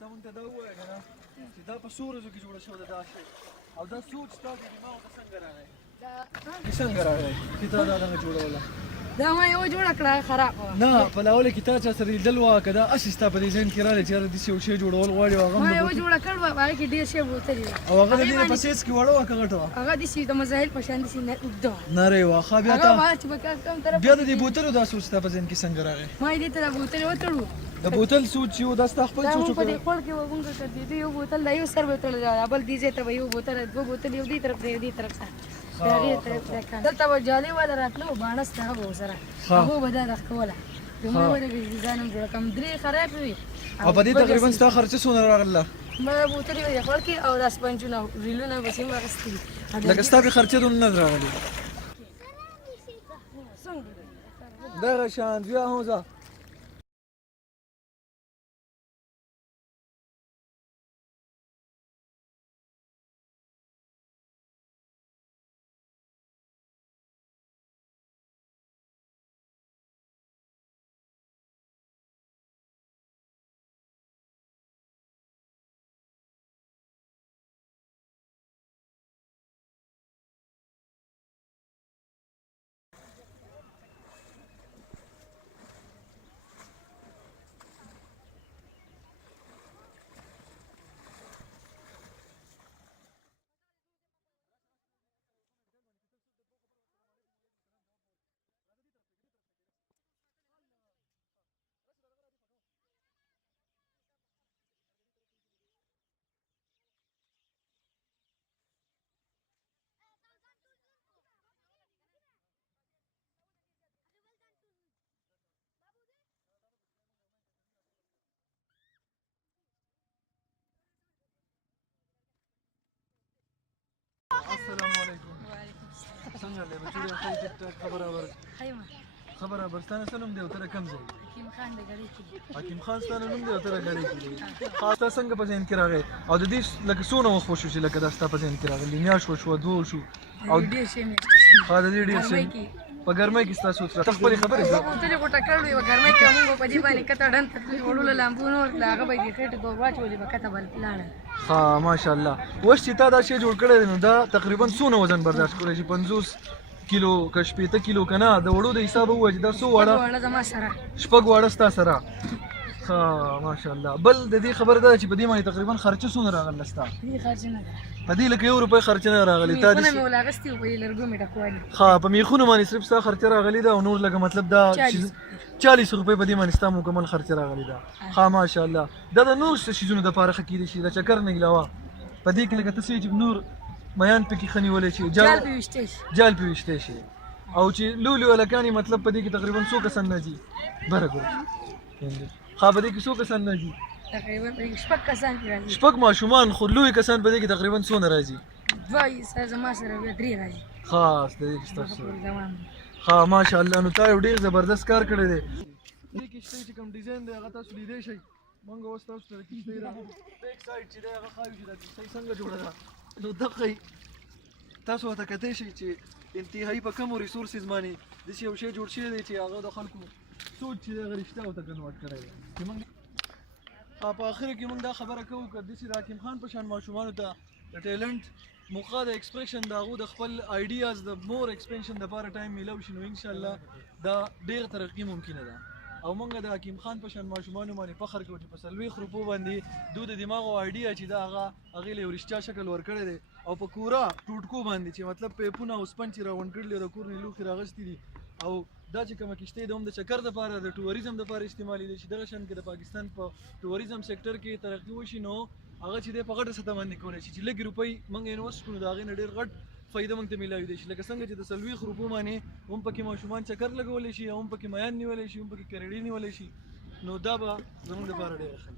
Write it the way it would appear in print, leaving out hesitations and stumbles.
ته مونږ ته دا ووایه که نه چې دا په څو ورځو کې جوړه شوې ده دا شی او دا سوچ ستا د دماغ ته څنګه راغی څنګه راغی چې تا دا دغه جوړوله دا ما یو جوړه کړه خراب وه نه په لاوله کې تا چا سره لیدل وه که دا هسې ستا په دې ذهن کې راغلی چې یاره داسې یو شی جوړول غواړي او هغه ما یو جوړه کړ وه په هغې کې ډېر شی بوتلې وه او هغه د دې نه په سیز کې وړه وه که غټه وه هغه داسې د مزاحل په شان داسې اوږده وه نرۍ وه ښه بیا هغه وه چې په کوم طرف بیا د دې بوتلو دا سوچ ستا په ذهن کې څنګه راغی ما یې دې ته دا بوتلې وتړو د بوتل سوچ چې و دا ستا خپل دا سوچ مونږ په دې خوړ کې به مونږ کړ یو بوتل دا یو سر به تړلی دی بل دې ځای ته به یو بوتل دوه بوتل یو دې طرف دی یو دې طرف ته دلته به جالۍ والا راتلو باڼس ته هغه به ورسره هغو به دا راښکوله لومړی به د ځان هم جوړه کړم درې خرابې وې او په دې تقریبا ستا خرچه څومره راغله ما بوتلې وې د خوړ کې او دا سپنجونه ریلونه بس یې اخیستي دي لکه ستا پې خرچه دونه نه راغلې دغه شان بیا هم ځه السلام علیکم څنګه دی بچوړی ښه ټیک ټاک خبره خبر ستا نه څه نوم دی او ته د کوم ځای حکیم خان د ګړۍ کې حکیم خان ستا نه نوم دی او ته د ګړۍ کې دی ستا څنګه په ذهن کې راغی او د دې لکه څونه وخت وشو چې لکه دا ستا په ذهن کې راغلی میاشت وشوه دوه وشو او ډېر شی مې د دې ډېر شی په ګرمۍ کې ستا سوچ ته خپلې خبرې ځه بوتلې غوټه کړو یوه ګرمۍ کې مونږ په دې باندې کته ډن تکلیف وړلو لامبونه ورکړه هغه به یې د خېټې په واچولې به کته به لاړل ها ماشاءالله اوس چې تا دا شی جوړ کړی دی نو دا تقریبا څونه وزن برداشت کولی شي 50 کیلو که 80 کیلو که نه د وړو د حساب ووایه چې دا څو واړه زما سره شپږ واړه ستا سره ها ماشاءالله بل د دې خبره ده چې په دې باندې تقریبا خرچه څونه راغله ستا دې خرچه نه ده په دې لکه 1 روپۍ خرچه نه راغلی تا میخونه مې ولاغستي وو په دې لرګو مې ډکوالي ها په میخونو باندې صرف ستا خرچه راغلی ده او نور لکه مطلب دا 40 روپۍ په دې باندې ستا مکمل خرچه راغلی ده ها ماشاءالله دا د نور څه شیزونو دپاره ښه کیدی شي د چکر نه علاوه په دې کې لکه ته چې نور میان پکې ښه نیولی شي جال پې ویشتی شي جال پې ویشتی شي او چې لولي هلکان مطلب په دې کې تقریبا څو کسان نه ځي بره ګوره ها په دې کې څو کسان نه ځي تقریبا شپږ کسان پې راځي شپږ ماشومان خو لوی کسان په دې کې تقریبا څونه راځي دوه سره زما سره بیا درې راځي خاص د دې کې ستاسو ها ماشاءالله نو تا یو ډېر زبردست کار کړی دی دې کښتۍ چې کوم ډیزاین دی هغه تاسو لیدی شئ موږ اوس تاسو ته د کښتۍ را بیک سایډ چې دی هغه ښایو چې دا کښتۍ څنګه جوړه ده نو دغه تاسو ورته کتی شئ چې انتهایی په کمو ریسورسز باندې داسې یو شی جوړ شوی دی چې هغه د خلکو سوچ چې دی هغه رښتیا ورته کنورټ کړی دی چې موږ په آخر کې موږ دا خبره کوو که داسې د حکیم خان په شان ماشومانو ته د ټیلنټ موقع د ایکسپریشن د هغو د خپل آیډیاز د مور ایکسپینشن دپاره ټایم میلاو شي نو انشاءالله دا ډېر ترقي ممکنه ده او موږ د حکیم خان په شان ماشومانو باندې فخر کوو چې په 40 روپو باندې دوی د دماغ او آیډیا چې دا هغې له یو رښتیا شکل ورکړی دی او په کوره ټوټکو باندې چې مطلب پیپونه او سپنج چې راغونډ کړي د کور نه لوښي راغستي دي او دا چې کومه کښتۍ ده هم د چکر دپاره د ټوریزم دپاره استعمالېدی چې دغه شان کې د پاکستان په ټوریزم سیکټر کې ترقي وشي نو هغه چې دی په غټه سطح باندې کولی شي چې لږ روپۍ موږ انویسټ کړو د هغې نه ډېر غټ فایده موږ ته میلاویدی شي لکه څنګه چې د 40 روپو باندې هم پکې ماشومان چکر لګولی شي او هم پکې میان نیولی شي هم پکې کریډي نیولی شي نو دا به زموږ دپاره ډېره ښه